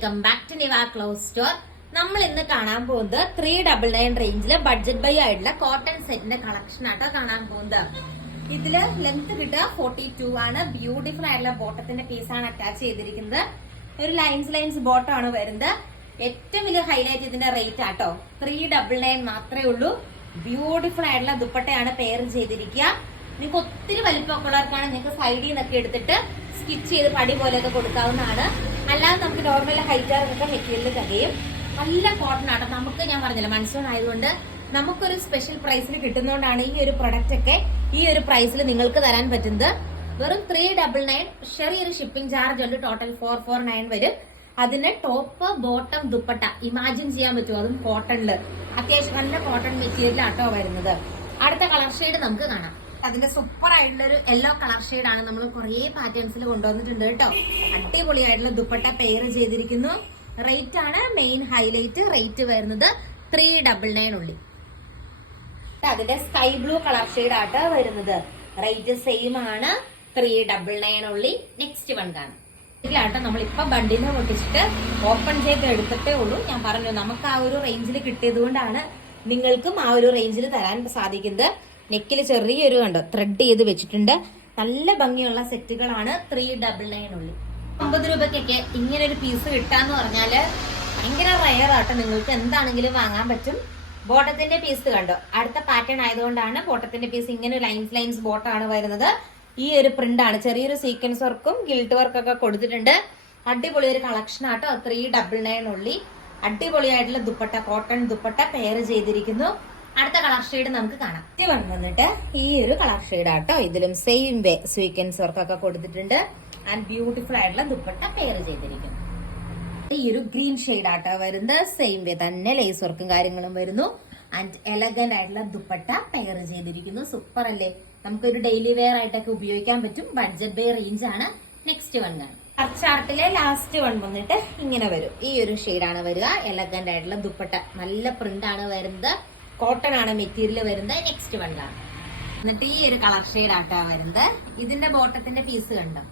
Welcome back to Niva clothes store നമ്മൾ ഇന്ന് കാണാൻ പോകുന്നത് ത്രീ ഡബിൾ നയൻ റേഞ്ചിൽ ബഡ്ജറ്റ് ബൈ ആയിട്ടുള്ള കോട്ടൺ സെറ്റിന്റെ കളക്ഷൻ ആട്ടോ കാണാൻ പോകുന്നത്. ഇതിൽ ലെങ്ത് കിട്ടുക ഫോർട്ടി ടു ആണ്. ബ്യൂട്ടിഫുൾ ആയിട്ടുള്ള ബോട്ടത്തിന്റെ പീസ് ആണ് അറ്റാച്ച് ചെയ്തിരിക്കുന്നത്. ഒരു ലൈൻസ് ലൈൻസ് ബോട്ടം ആണ് വരുന്നത്. ഏറ്റവും വലിയ ഹൈലൈറ്റ് ഇതിന്റെ റേറ്റ് ആട്ടോ. ത്രീ ഡബിൾ നയൻ മാത്രമേ ഉള്ളൂ. ബ്യൂട്ടിഫുൾ ആയിട്ടുള്ള ദുപ്പട്ടയാണ് പെയർ ചെയ്തിരിക്കുക. നിങ്ങൾക്ക് ഒത്തിരി വലിപ്പമൊക്കെ ഉള്ളവർക്കാണ് നിങ്ങൾക്ക് സൈഡിൽ നിന്നൊക്കെ എടുത്തിട്ട് സ്റ്റിച്ച് ചെയ്ത് പടി പോലെയൊക്കെ കൊടുക്കാവുന്നതാണ്. അല്ലാതെ നമുക്ക് നോർമൽ ഹൈറ്റാർക്കൊക്കെ മെറ്റീരിയൽ തികയും. നല്ല കോട്ടൺ ആണ് നമുക്ക് ഞാൻ പറഞ്ഞില്ല മൺസൂൺ ആയതുകൊണ്ട് നമുക്കൊരു സ്പെഷ്യൽ പ്രൈസിൽ കിട്ടുന്നതുകൊണ്ടാണ് ഈ ഒരു പ്രൊഡക്റ്റ് ഒക്കെ ഈ ഒരു പ്രൈസിൽ നിങ്ങൾക്ക് തരാൻ പറ്റുന്നത്. വെറും ത്രീ ഡബിൾ നയൻ ചെറിയൊരു ഷിപ്പിംഗ് ചാർജ് ഉണ്ട്. ടോട്ടൽ ഫോർ ഫോർ നയൻ വരും. അതിന് ടോപ്പ് ബോട്ടം ദുപ്പട്ട. ഇമാജിൻ ചെയ്യാൻ പറ്റുമോ? അതും കോട്ടണിൽ അത്യാവശ്യം നല്ല കോട്ടൺ മെറ്റീരിയൽ ആട്ടോ വരുന്നത്. അടുത്ത കളർ ഷെയ്ഡ് നമുക്ക് കാണാം. അതിന്റെ സൂപ്പർ ആയിട്ടുള്ള ഒരു യെല്ലോ കളർ ഷെയ്ഡ് ആണ് നമ്മൾ കുറേ പാറ്റേൺസിൽ കൊണ്ടുവന്നിട്ടുണ്ട് കേട്ടോ. അടിപൊളിയായിട്ടുള്ള ദുപ്പട്ട പെയർ ചെയ്തിരിക്കുന്നു. റേറ്റ് ആണ് മെയിൻ ഹൈലൈറ്റ് റേറ്റ് വരുന്നത് ത്രീ ഡബിൾ നയൻ ഉള്ളി. അതിന്റെ സ്കൈ ബ്ലൂ കളർ ഷെയ്ഡ് ആട്ടോ വരുന്നത്. റേറ്റ് സെയിം ആണ് ത്രീ ഡബിൾ നയൻ ഉള്ളി. നെക്സ്റ്റ് വൺ കാണാം. ഇതിലാട്ടോ നമ്മൾ ഇപ്പൊ പൊട്ടിച്ചിട്ട് ഓപ്പൺ ചെയ്ത് എടുത്തിട്ടേ ഉള്ളൂ. ഞാൻ പറഞ്ഞു നമുക്ക് ആ ഒരു റേഞ്ചിൽ കിട്ടിയത് കൊണ്ടാണ് നിങ്ങൾക്കും ആ ഒരു റേഞ്ചിൽ തരാൻ സാധിക്കുന്നത്. നെക്കിൽ ചെറിയൊരു കണ്ടോ ത്രെഡ് ചെയ്ത് വെച്ചിട്ടുണ്ട്. നല്ല ഭംഗിയുള്ള സെറ്റുകളാണ് ത്രീ ഡബിൾ നയൻ ഉള്ളി. അമ്പത് രൂപയ്ക്കൊക്കെ ഇങ്ങനെ ഒരു പീസ് കിട്ടാന്ന് പറഞ്ഞാൽ ഭയങ്കര റയർ ആട്ടോ. നിങ്ങൾക്ക് എന്താണെങ്കിലും വാങ്ങാൻ പറ്റും. ബോട്ടത്തിന്റെ പീസ് കണ്ടോ അടുത്ത പാറ്റേൺ ആയതുകൊണ്ടാണ് ബോട്ടത്തിന്റെ പീസ് ഇങ്ങനെ ലൈൻസ് ലൈൻസ് ബോട്ടാണ് വരുന്നത്. ഈ ഒരു പ്രിന്റ് ആണ്. ചെറിയൊരു സീക്വൻസ് വർക്കും ഗിൽട്ട് വർക്കൊക്കെ കൊടുത്തിട്ടുണ്ട്. അടിപൊളി ഒരു കളക്ഷൻ ആട്ടോ. ത്രീ ഡബിൾ നയൻ ഉള്ളി. അടിപൊളിയായിട്ടുള്ള ദുപ്പട്ട കോട്ടൺ ദുപ്പട്ട പെയർ ചെയ്തിരിക്കുന്നു. അടുത്ത കളർ ഷെയ്ഡ് നമുക്ക് കാണാം. വന്ന് വന്നിട്ട് ഈ ഒരു കളർ ഷെയ്ഡ് ആട്ടോ. ഇതിലും സെയിം വേ സ്വീക്വൻസ് വർക്കൊക്കെ കൊടുത്തിട്ടുണ്ട്. ആൻഡ് ബ്യൂട്ടിഫുൾ ആയിട്ടുള്ള ദുപ്പട്ട പെയർ ചെയ്തിരിക്കും ഈ ഒരു ഗ്രീൻ ഷെയ്ഡ് ആട്ടോ വരുന്നത്. സെയിം വേ തന്നെ ലേസ് വർക്കും കാര്യങ്ങളും വരുന്നു. ആൻഡ് എലഗന്റ് ആയിട്ടുള്ള ദുപ്പട്ട പെയർ ചെയ്തിരിക്കുന്നു. സൂപ്പർ അല്ലേ? നമുക്കൊരു ഡെയിലി വെയർ ആയിട്ടൊക്കെ ഉപയോഗിക്കാൻ പറ്റും. ബഡ്ജറ്റ് ബേ റേഞ്ച് ആണ്. നെക്സ്റ്റ് വൺ കാണും. ചാർട്ടിലെ ലാസ്റ്റ് വൺ വന്നിട്ട് ഇങ്ങനെ വരും. ഈ ഒരു ഷെയ്ഡാണ് വരിക. എലഗന്റ് ആയിട്ടുള്ള ദുപ്പട്ട. നല്ല പ്രിന്റ് ആണ് വരുന്നത്. കോട്ടൺ ആണ് മെറ്റീരിയൽ വരുന്നത്. നെക്സ്റ്റ് വണ്ടാണ് എന്നിട്ട് ഈ ഒരു കളർ ഷെയ്ഡ് ആട്ടാ വരുന്നത്. ഇതിന്റെ ബോട്ടത്തിന്റെ പീസ് കണ്ടോ?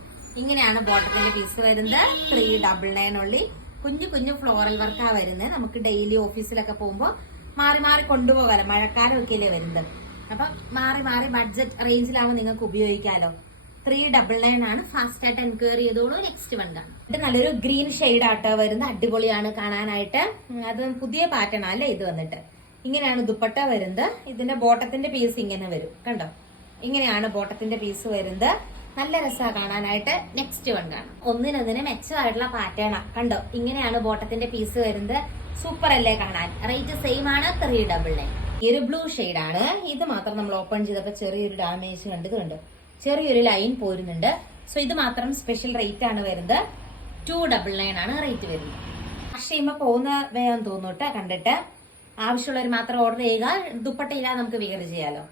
ഇങ്ങനെയാണ് ബോട്ടത്തിന്റെ പീസ് വരുന്നത്. ത്രീ ഡബിൾ നയൻ ഉള്ളി. കുഞ്ഞു കുഞ്ഞു ഫ്ലോറൽ വർക്കാ വരുന്നത്. നമുക്ക് ഡെയിലി ഓഫീസിലൊക്കെ പോകുമ്പോൾ മാറി മാറി കൊണ്ടുപോകാലോ. മഴക്കാലമൊക്കെ അല്ലേ വരുന്നത്. അപ്പൊ മാറി മാറി ബഡ്ജറ്റ് റേഞ്ചിലാവുമ്പോൾ നിങ്ങൾക്ക് ഉപയോഗിക്കാലോ. ത്രീ ഡബിൾ നയൻ ആണ്. ഫാസ്റ്റ് ആയിട്ട് എൻക്വയറി ചെയ്തോളൂ. നെക്സ്റ്റ് വൺ കാണാം ഇത് നല്ലൊരു ഗ്രീൻ ഷെയ്ഡ് ആട്ടോ വരുന്നത്. അടിപൊളിയാണ് കാണാനായിട്ട്. അത് പുതിയ പാറ്റേൺ അല്ലേ ഇത് വന്നിട്ട്? ഇങ്ങനെയാണ് ദുപ്പട്ട വരുന്നത്. ഇതിന്റെ ബോട്ടത്തിന്റെ പീസ് ഇങ്ങനെ വരും. കണ്ടോ? ഇങ്ങനെയാണ് ബോട്ടത്തിന്റെ പീസ് വരുന്നത്. നല്ല രസമാണ് കാണാനായിട്ട്. നെക്സ്റ്റ് വൺ കാണാം. ഒന്നിനൊന്നിന് മെച്ചമായിട്ടുള്ള പാറ്റേണാ കണ്ടോ? ഇങ്ങനെയാണ് ബോട്ടത്തിന്റെ പീസ് വരുന്നത്. സൂപ്പർ അല്ലേ കാണാൻ? റേറ്റ് സെയിം ആണ്. ത്രീ ഡബിൾ നയൻ ഈ ഒരു ബ്ലൂ ആണ്. ഇത് മാത്രം നമ്മൾ ഓപ്പൺ ചെയ്തപ്പോൾ ചെറിയൊരു ഡാമേജ് കണ്ടത് കണ്ടു ചെറിയൊരു ലൈൻ പോരുന്നുണ്ട്. സോ ഇത് മാത്രം സ്പെഷ്യൽ റേറ്റ് ആണ് വരുന്നത്. ടു ഡബിൾ നയൻ ആണ് റേറ്റ് വരുന്നത്. പക്ഷേ ഇമ്മ പോകുന്ന വേഗം തോന്നൂട്ടെ കണ്ടിട്ട്? ആവശ്യമുള്ളവർ മാത്രം ഓർഡർ ചെയ്യുക. ദുപ്പട്ടയില്ലാതെ നമുക്ക് വിയർ ചെയ്യാലോ.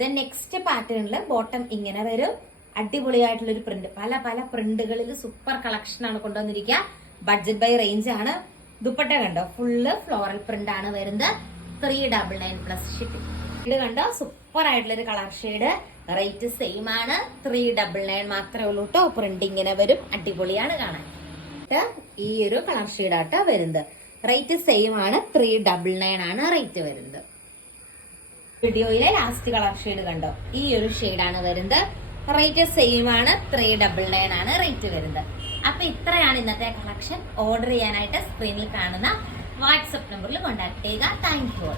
ദെൻ നെക്സ്റ്റ് പാറ്റേണിൽ ബോട്ടം ഇങ്ങനെ വരും. അടിപൊളിയായിട്ടുള്ള ഒരു പ്രിന്റ് പല പല പ്രിന്റുകളിൽ സൂപ്പർ കളക്ഷൻ ആണ് കൊണ്ടുവന്നിരിക്കുക. ബഡ്ജറ്റ് ബൈ റേഞ്ച് ആണ്. ദുപ്പട്ട കണ്ടോ? ഫുള്ള് ഫ്ലോറൽ പ്രിന്റ് ആണ് വരുന്നത്. Three double nine plus shipping ഇത് കണ്ടോ? സൂപ്പർ ആയിട്ടുള്ള ഒരു കളർ ഷെയ്ഡ് റേറ്റ് സെയിം ആണ്. ത്രീ ഡബിൾ നയൻ മാത്രമേ ഉള്ളൂ കേട്ടോ പ്രിന്റ് ഇങ്ങനെ വരും. അടിപൊളിയാണ് കാണാൻ. ഈ ഒരു കളർ ഷെയ്ഡാട്ടോ വരുന്നത്. റേറ്റ് സെയിം ആണ്. ത്രീ ഡബിൾ നയൻ ആണ് റേറ്റ് വരുന്നത്. വീഡിയോയിലെ ലാസ്റ്റ് കളർ ഷെയ്ഡ് കണ്ടോ? ഈ ഒരു ആണ് വരുന്നത്. റേറ്റ് സെയിം ആണ്. ത്രീ ഡബിൾ നയൻ ആണ് റേറ്റ് വരുന്നത്. അപ്പൊ ഇത്രയാണ് ഇന്നത്തെ കളക്ഷൻ ഓർഡർ ചെയ്യാനായിട്ട് സ്ക്രീനിൽ കാണുന്ന വാട്സപ്പ് നമ്പറിൽ കോൺടാക്ട് ചെയ്യുക. Thank you